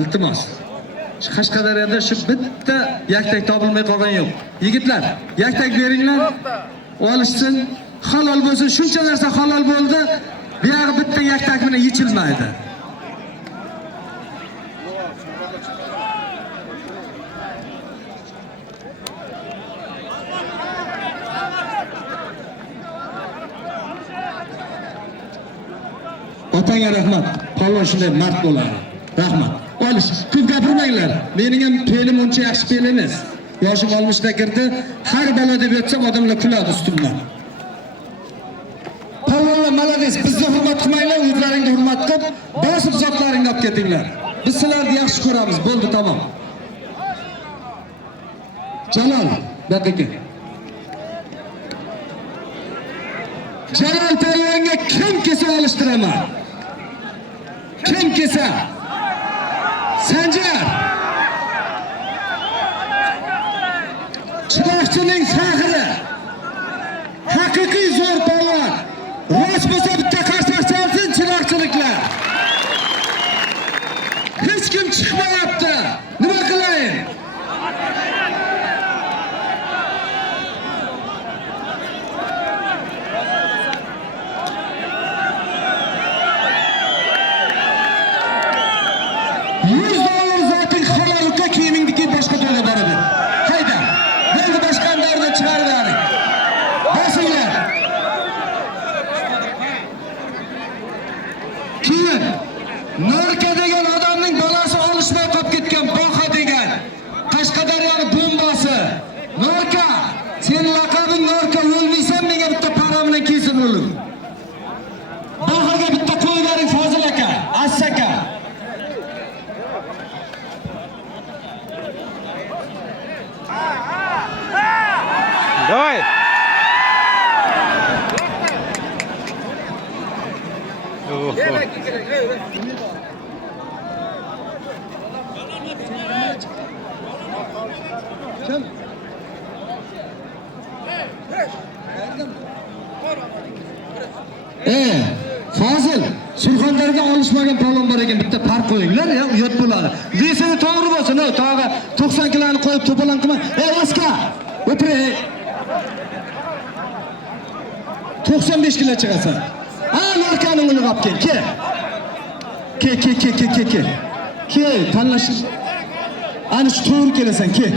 Iltimos. Qashqadaryoda shu bitta yaktak topilmay qolgan yo'q. Yigitlar, yaktak beringlar. Olishsin, halol bo'lsin. Shuncha narsa halol bo'ldi. Bu yog'i bitta yaktak bilan yechilmaydi. Otangga rahmat. Palvon shunday mard bo'ladi. Rahmat. Olish, ko'p gapirmanglar. Mening ham fe'lim uncha yaxshi fe'l emas. Yoshim olmishda kirdi. Har balo deb aytsam odamlar kuladi ustimdan. Palvonlar malades, bizni hurmat qilmanglar, o'zlaringni hurmat qilib, bosib zotlaringni olib ketinglar. Biz sizlarni yaxshi ko'ramiz. Bo'ldi, tamom. Jalol, daqiqa. Jalol Palvonga kim kelsa olishtiraman? Kim kelsa? Sanjar. Chiroqchining faxri. Haqiqiy zo'r palvon. Rost bo'lsa bitta qarsak chalsin chiroqchiliklar. Hech kim chiqmayapti. Nima qilayin? $100 zoting halollikka kiyimingdiki boshqa to'yga boraver. Hayda. Bo'ldi boshqanlarni chiqarib bering. Bosinglar. Keyin Norka degan odamning bolasi olishmay qolib ketgan Boqa degan Qashqadaryoning bombasi. Norka, sen laqabing Norka o'lmaysan, menga bitta paramni kesib o'lim. Boqaga bitta qo'ylaring Fozil aka, Assaka. Давай. Fozil, Surxondaryoga olishmagan palvon bor ekan, bitta park qo'yinglar, ya, uyat bo'ladi. Vesini to'g'ri bo'lsin, tog'a 90 kiloni qo'yib to'palan qilma. Aska, o'tir. 95 kilo chiqasan. Norkani uni olib kel. Ke, tanlash. Ana shu to'g'ri kelasan, ke.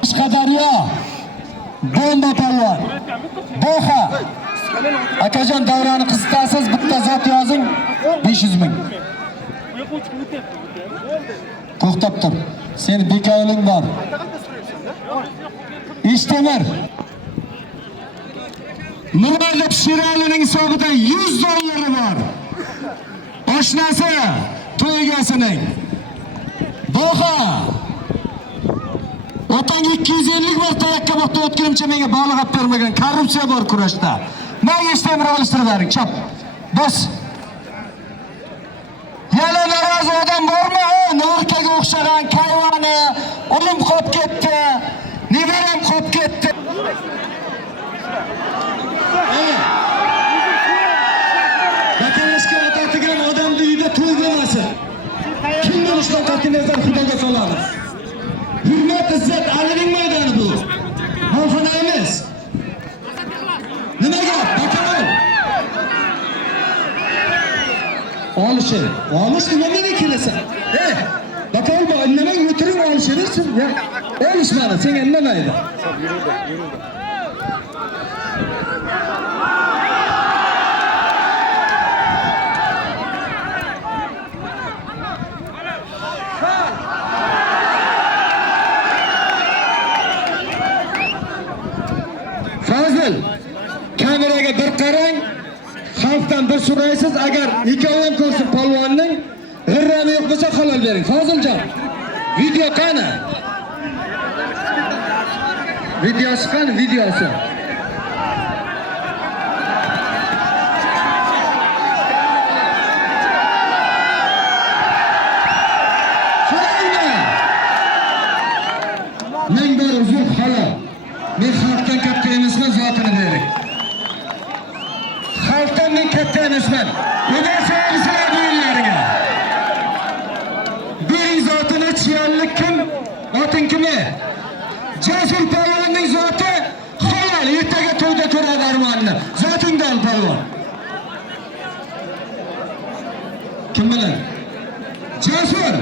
Qashqadaryo. Bomba palvon. Boqa. Akajon davrani qisqasiz bitta zot yozing 500 ming. To'xtab tur. Seni bekoling bor. Ishtemir. Nurmali Shiralining hisobida $100 bor. Oshnasi to'y egasining. Boqa. Otang 250 marta yakka vaqtda o'tgancha menga baliq olib bermagan, korrupsiya bor kurashda. Men ishtemir olishtirib bering, chop. Bos. Yalanlar odam bormi? Norkaga o'xshagan kayvoni o'lim qolib ketdi. Nevaram qolib ketdi. Vatanishga o'tadigan odamni uyida to'y bo'lmasin. Kim bo'lishdan qat'iy nazar Xudoga solamiz. Hurmat, izzat Alining maydoni bu. Xalqona emas. Nimaga? Bakamol. Olish nimaga kelasan? Bakamol bu nimaga o'tirib olishirsin? Ya, olishmadi, senga nimaydi? Yuruvdi. Fazil, kameraga bir qarang, xalqdan bir so'raysiz, agar ikkovlan ko'rsin polvonning g'irrami yo'q bo'lsa halol bering. Faziljon, video qani? Videosi qani? Videosi. Men bir uzun halol. Men xalqdan katta emasman, zotini bering. Xalqdan men katta emasman. O'dasangiz bo'yinlariga. Bering zotini, chiyonlik kim? Oting kimi? Jasur polvonning zoti halol, ertaga to'yda ko'radi armonni. Zotingda ol polvon. Kim bilan? Jasur.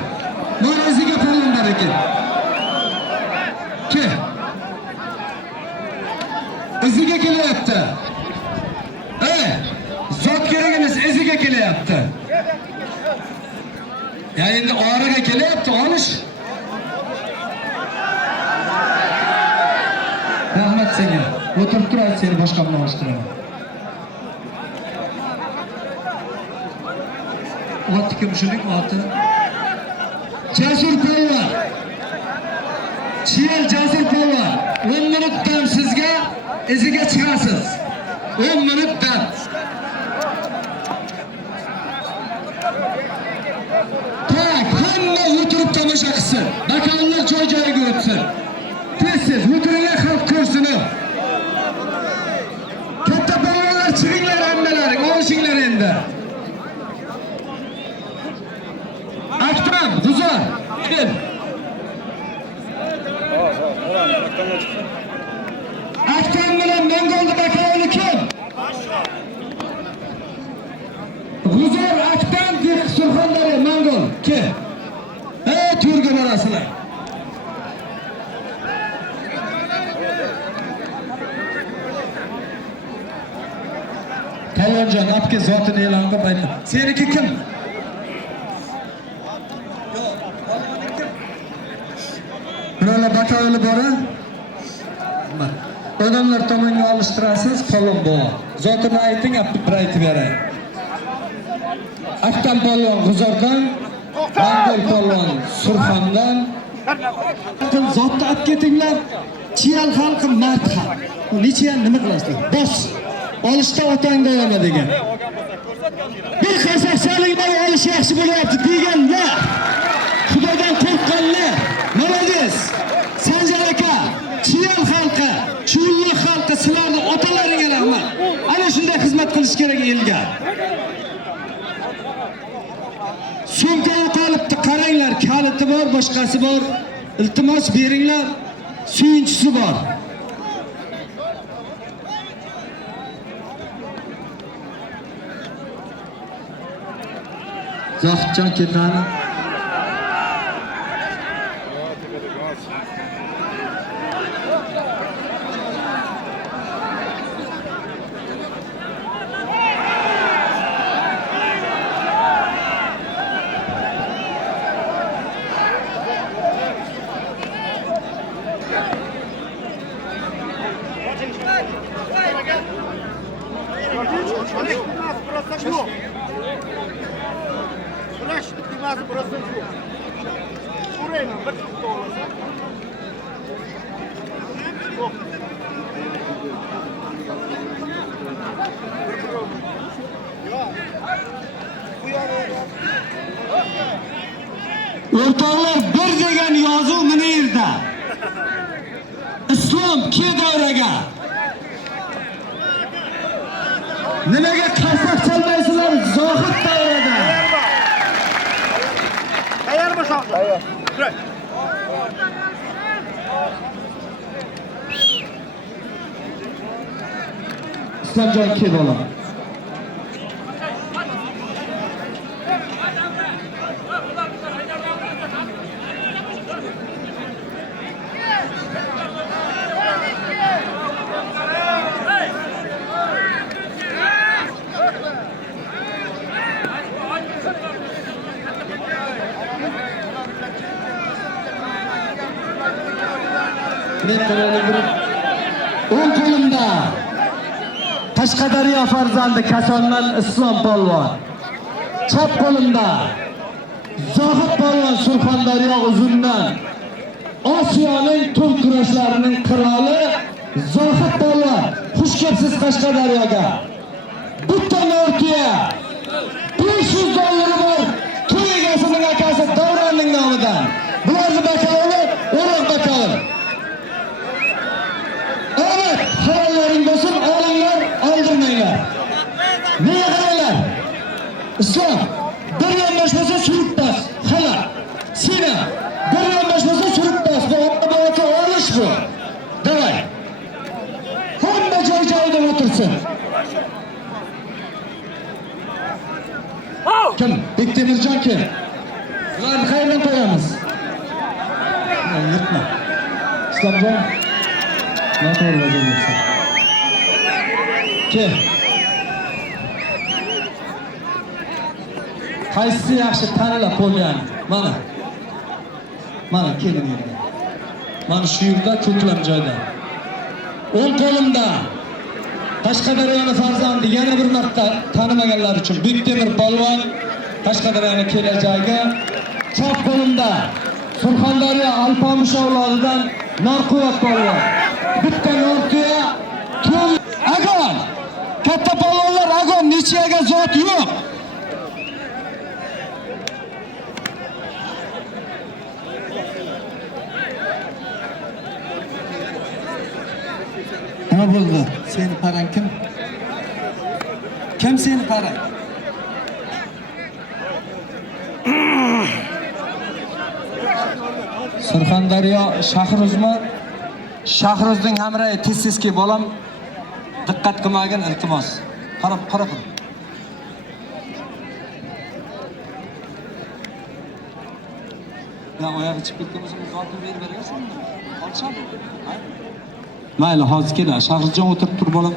Mo'raziga polvon bor ekan. Kim? Iziga kelyapti. Zot kerak emas, iziga kelyapti. Ya endi origa kelyapti, olish. Rahmat senga. O'tirib turadi, seni boshqa bilan olshtiraman. Oti kim shuning oti? Jasur polvon. Chiyel Jasur polvon. 10 minutdan sizga iziga chiqasiz. 10 minutdan. Tak, hamma o'tirib tomosha qilsin. Bakanlar joy-joyiga o'tsin. Tez-tez o'tiringlar, xalq ko'rsin. Katta polvonlar chiqinglar, hammalaring, olishinglar endi. Aktam, G'uzor, kel. Aktam bilan Mongolda bakovni kim? G'uzor, Aktam, Surxondaryo, Mongol kim? To'rga borasizlar. Polvonjon, apga zotini e'lon qilib ayting. Seniki kim? Birolar bakovli bora? Odamlar tomonga olishtirasiz, polvon bo'l. Zotini ayting, bir aytib beray. Aktam polvon G'uzordan, Mongol polvon Surxondan. Zotni olib ketinglar. Chiyal xalqi mard xalq. Necha nima qilasizlar? Bos. Olishda otang davom degan. Bir qasoqchalikni olish yaxshi bo'lyapti deganlar. Xudodan qo'rqqanlar. Malades. Sanjar aka, Chiyal xalqi, Chulli xalqi sizlarni otalaringga rahmat. Ana shunday xizmat qilish kerak elga. Sumka qolibdi, qaranglar, kaliti bor, boshqasi bor. Iltimos beringlar. Suyunchisi bor. Zohidjon ketadi. O'rtoqlar, bir degan yozuv mana yerda. Islom ke davraga. Nimaga qarsak chalmaysizlar? Zohid davrada. Tayyormi shoh? Tayyor. Islomjon ke bolam. Men qo'limda o'ng qo'limda Qashqadaryo farzandi Kasonman Islom polvon. Chap qo'limda Zohid polvon Surxondaryo uzundan. Osiyoning tur kurashlarining qiroli Zohid polvon. Xush kelibsiz Qashqadaryoga. Bitta nortiya 500 dollar bor. To'y egasining akasi Davronning nomidan. Bularni bakovli, o'roq bakovli. Evet, havallaring bo'lsin, olinglar, oldirmanglar. Nega qaranglar? Islom, bir yondosh bo'lsa surib bas, hala. Sina, bir yondosh bo'lsa surib bas, bu oqibati olish bu. Davay. Hamma joy-joyida o'tirsin. Kim? Bektemirjon kim? Ularni qayerdan qo'yamiz? Yurtma. Islomjon Noto'g'ri vaziryapsan. Ke. Qaysi yaxshi tanla qo'ygan? Mana. Mana keling yerga. Mana shu yerda ko'klam joyda. O'ng qo'limda Qashqadaryoning farzandi yana bir marta tanimaganlar uchun Bektemir polvon Qashqadaryoning kelajagi. Chap qo'limda Surxondaryo Alpomish avlodidan Norquvvat polvon. Bitta nortiya to'l agon. Katta polvonlar agon, nechiyaga zot yo'q. Nima bo'ldi? Seni parang kim? Kim seni parang? Surxondaryo Shahruzmi? Shahruzning hamrohi tez-tezki bolam diqqat qilmagin iltimos. Qarab. Ya oyoq ichib ketganimizni zotni berib berasizmi? Olishadi. Mayli, hozir kela. Shahruzjon o'tirib tur bolam.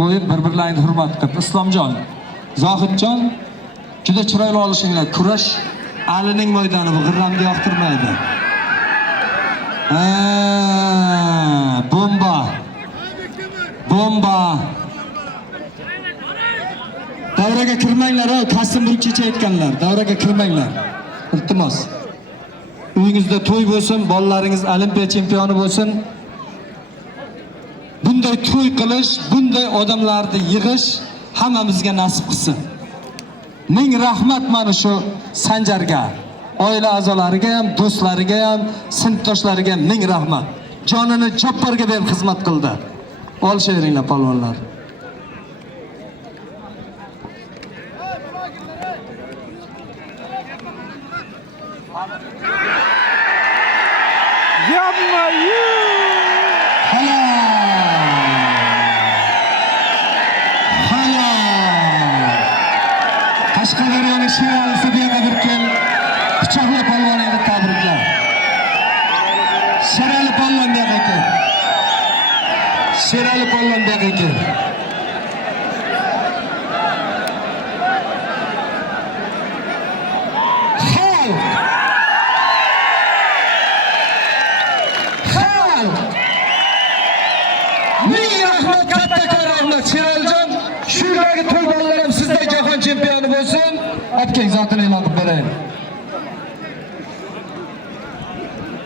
Qo'yib bir-birlaringni hurmat qilib. Islomjon, Zohidjon, juda chiroyli olishinglar. Kurash Alining maydoni bu g'irramga yoqtirmaydi. Bomba. Davraga kirmanglar, Qasim bir kecha aytganlar. Davraga kirmanglar. Iltimos. Uyingizda to'y bo'lsin, bolalaringiz olimpiya chempioni bo'lsin. Bunday to'y qilish, bunday odamlarni yig'ish hammamizga nasib qilsin. Ming rahmat mana shu Sanjarga, oila a'zolariga ham, do'stlariga ham, sinfdoshlariga ming rahmat. Jonini Jabborga berib xizmat qildi. Olishaveringlar polvonlar. Qashqadaryoning shiorisi yana bir kel. Pichoqli polvonlarni tabriklar. Sherali polvon degan. Sherali polvon degan. Ming rahmat, kattakon rahmat Sheraljon. Shu yerga to'y bolalarim sizda jahon chempioni bo'lsin. Atking zotini e'lon qilib berayin.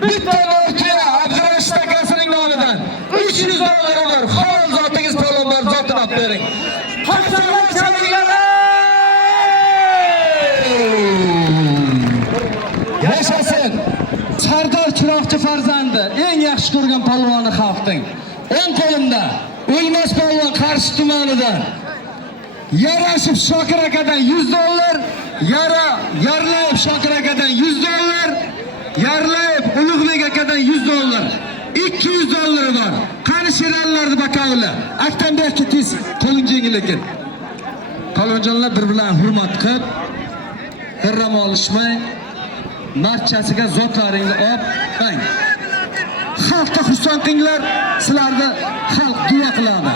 Bitta nortiya Abdurash akasining nomidan 300 dollar bor. Halol zotingiz polvonlar zotini olib bering. Qashqadaryo chalinglar. Chiroqchi farzandi, eng yaxshi ko'rgan polvoni xalqning. O'ng qo'limda O'lmas polvon Qarshi tumanidan Yarashib Shokir akadan $100, Yarlayev Shokir akadan $100, Yarlayev Ulug'bek akadan $100. $200 bor. Qani sherallarni bakovli. Aktanbekka tez qo'ling jengi lekin. Qalonjonlar bir-bilan hurmat qilib, hirram olishmay, barchasiga zotlaringni olib, bang. Xalqqa xursand qilinglar, sizlarni xalq duo qiladi.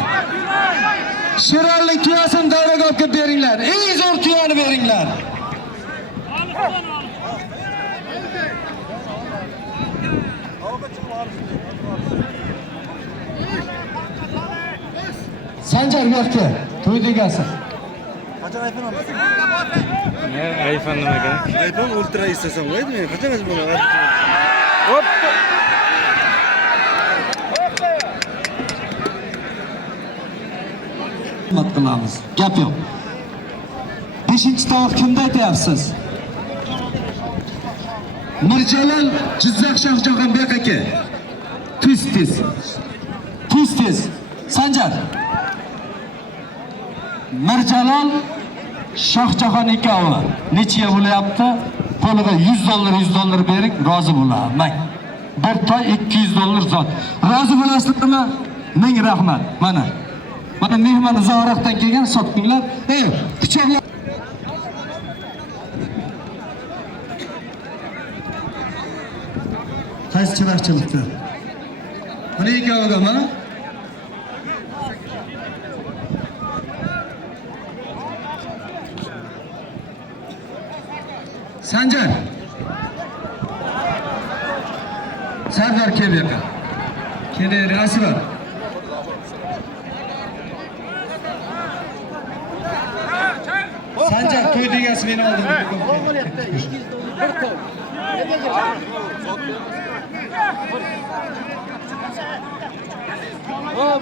Sheralning tuyasini davraga olib beringlar. Eng zo'r tuyani beringlar. Sanjar yo'qki, to'y degasi. Qachon iPhone olasan? iPhone nima ekan? iPhone Ultra istasam bo'laydi men. Qachon bo'ladi? Hop. Hurmat qilamiz. Gap yo'q. 5-tovoq kimda aytyapsiz? Mirjalol Jizzax Shohjahonbek aka. Tez. Sanjar. Mirjalol Shohjahon ikavi nechiga bo'layapti? Qo'liga $100 bering, rozi bo'laman. Bir toy $200 zot. Rozi bo'lasizmi? Ming rahmat. Mana mehmon uzoqroqdan kelgan sotdinglar. Pichoqlar. Qaysi chiroqchilikda? Buni ikaviga mana. Sanjar. Sardar kel bu yoqqa. Keling, Asror. Sanjar to'y degasi meni oldimda. Bir to'y.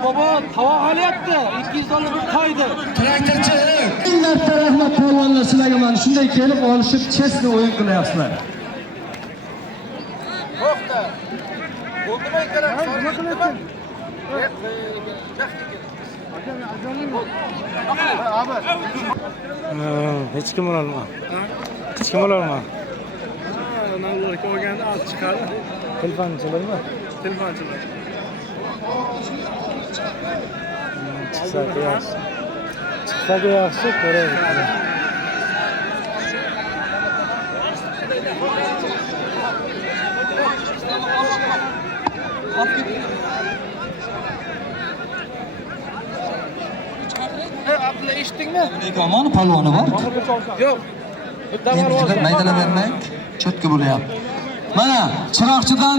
Baba tavoq olyapti. $200 bir to'ydi. Traktorchi, eng katta rahmat polvonlar sizlarga mana shunday kelib olishib, chesni o'yin qilyapsizlar. To'xta. Bo'ldimi kerak? Hech kim ololma. Hech kim ololma. Navbatga olganda olib chiqadi. Telefonchilarmi? Telefonchilar. Chiqsa yaxshi ko'radi. Abdulla eshitdingmi? Mekomon polvoni bor. Yo'q. Endi maydalavermang, cho'tka bo'lyapti. Mana Chiroqchidan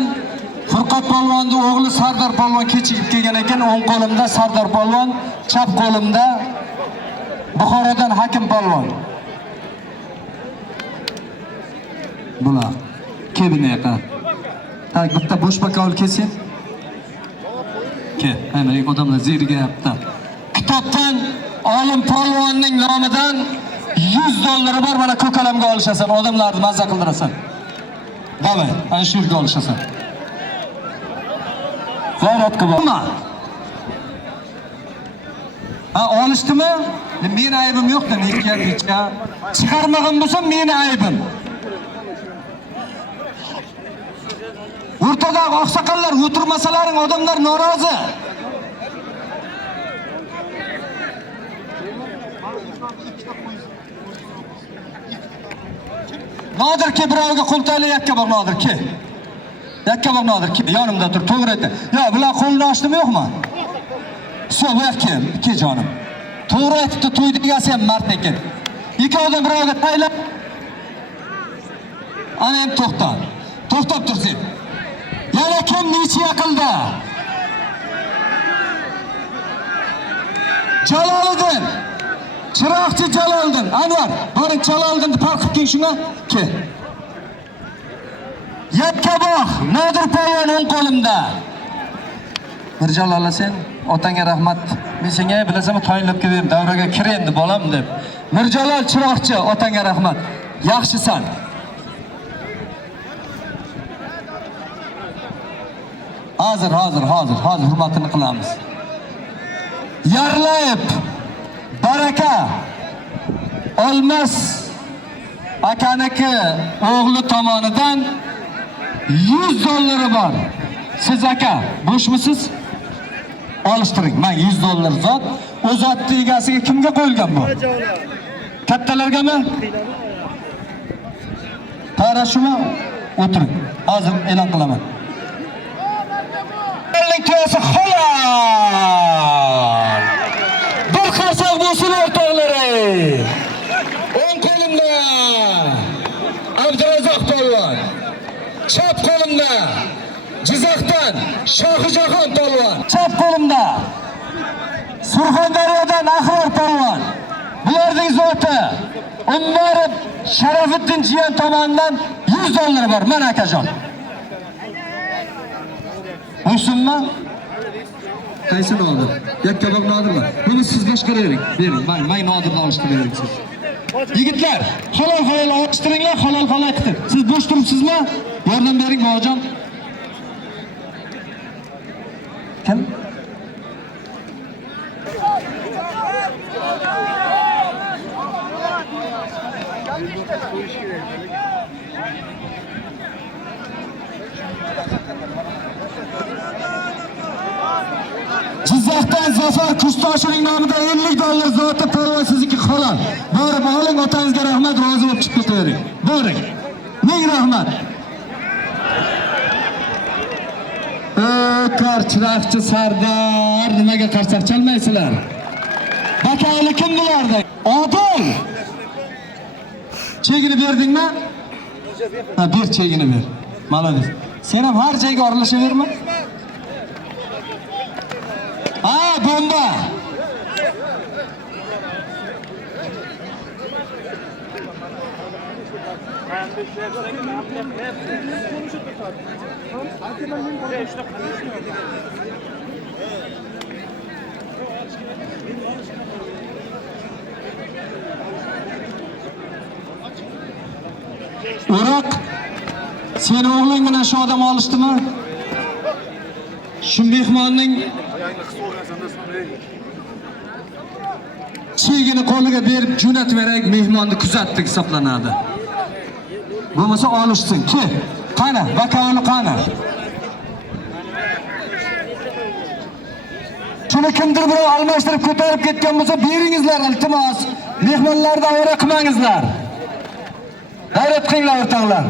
Furqat polvonning o'g'li Sardor polvon kechikib kelgan ekan, o'ng qo'limda Sardor polvon, chap qo'limda Buxorodan Hakim polvon. Bular kebinaqa. Tak bitta bo'sh bakovul kelsin. Ke, mana odamlar zerigayapti. Kitobdan Olim polvonning nomidan $100 bor, mana ko'kalamga olishasan, odamlarni mazza qildirasan. Davay, ana shu yerga olishasan. G'ayrat qilma. Olishdimi? Meni aybim yo'q-da, necha chiqarmagan bo'lsa meni aybim. O'rtadagi oqsoqollar o'tirmasalaring odamlar norozi. Nodir ke birovga qo'ltali yakka bor Nodir ke. Yakka bor Nodir ke, yonimda tur, to'g'ri ayt. Yo, bular qo'lni ochdimi yo'qmi? So'v ke jonim. To'g'ri aytibdi, to'y degasi ham mard ekan. Ikki odam birovga taylab. Ana ham to'xtab tursin. Yana kim necha yaqilda? Jaloliddin. Chiroqchi Jaloliddin. Anvar, boring Jaloliddinni farqib kel shunga. Ke. Yakka bog', Nodir polvon o'ng qo'limda. Mirjalol sen, otangga rahmat. Men senga bilasanmi, tayinlab keldim, davraga kir endi bolam deb. Mirjalol Chiroqchi, otangga rahmat. Yaxshisan. Hozir hurmatini qilamiz. Yarlayib baraka Olmas akaniki o'g'li tomonidan $100 bor. Siz aka, bo'shmisiz? Olishtiring. Men $100 zot. O zotni egasiga kimga qo'yilgan bu? Kattalargami? Qarashimi? O'tiring. Hozir e'lon qilaman. To'yasi halol. Bir qarsak bo'lsin o'rtoqlari. O'ng qo'limda Abdurazzoq polvon. Chap qo'limda Jizzaxdan Shohijahon polvon. Chap qo'limda Surxondaryodan Ahror polvon. Bularning zoti Umarov Sharafiddin jiyan tomonidan $100 bor. Mana akajon. O'shunmi? Qaysini oldi? Yakkaboq Nodirmi? Buni siz boshqaravering. Bering. Men Nodirni olishni bering siz. Yigitlar, halol olishtiringlar, halol qilib. Siz bo'sh turibsizmi? Yordam bering bobojon. Kim? Jizzaxdan Zafar Kushtoshining nomidan $50 zoti polvon sizniki halol. Borib oling, otangizga rahmat, rozi bo'lib chiqib ketavering. Boring. Ming rahmat. Qarchiraqchi Sardor, nimaga qarsak chalmaysizlar? Bakayli kim bularda? Odil. Chegini berdingmi? Ha, ber chegini ber. Malades. Sen ham har joyga oralashaverma. Ha, bomba. O'roq, sen o'g'ling bilan shu odam olishdimi? Shu mehmonning chegini qo'liga berib jo'nataveraylik, mehmonni kuzatdik hisoblanadi. Bo'lmasa olishsin. Ki, qani, vakoni qani? Shuni kimdir birov almashtirib ko'tarib ketgan bo'lsa, beringizlar iltimos. Mehmonlardan ora qilmangizlar. G'ayrat qilinglar o'rtoqlar.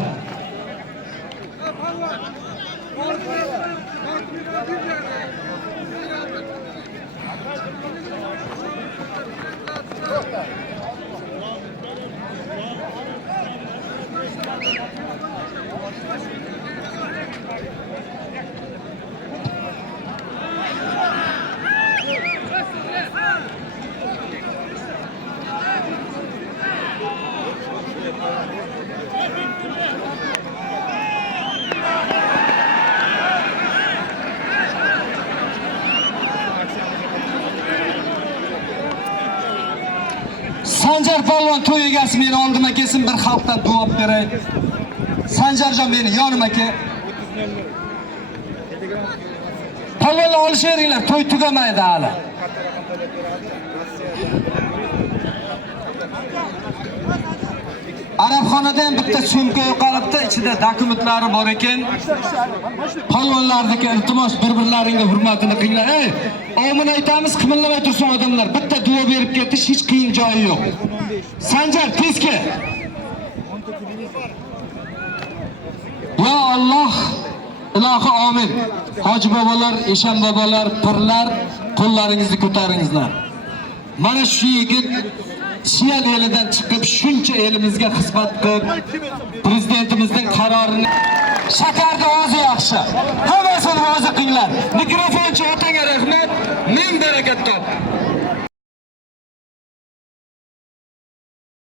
Sanjar polvon to'y egasi meni oldimga kelsin, bir xalqdan duo beray. Sanjarjon meni yonimga kel. Polvonlar olishaveringlar, to'y tugamaydi hali. Arabxonada ham bitta sumka yo'qolibdi, ichida dokumentlari bor ekan. Polvonlardagi iltimos bir-birlaringga hurmatini qilinglar. Ey, omin aytamiz, qimillamay tursin odamlar. Bitta duo berib ketish hech qiyin joyi yo'q. Sanjar tezki. Ya Alloh, ilohi amin. Hoji bobolar, eshon bobolar, pirlar, qo'llaringizni ko'taringizlar. Mana shu yigit Shiyal elidan chiqib shuncha elimizga xizmat qilib, prezidentimizning qarorini shakarda ozi yaxshi. Hammasini rozi qilinglar. Mikrofonchi otanga rahmat, ming barakat top.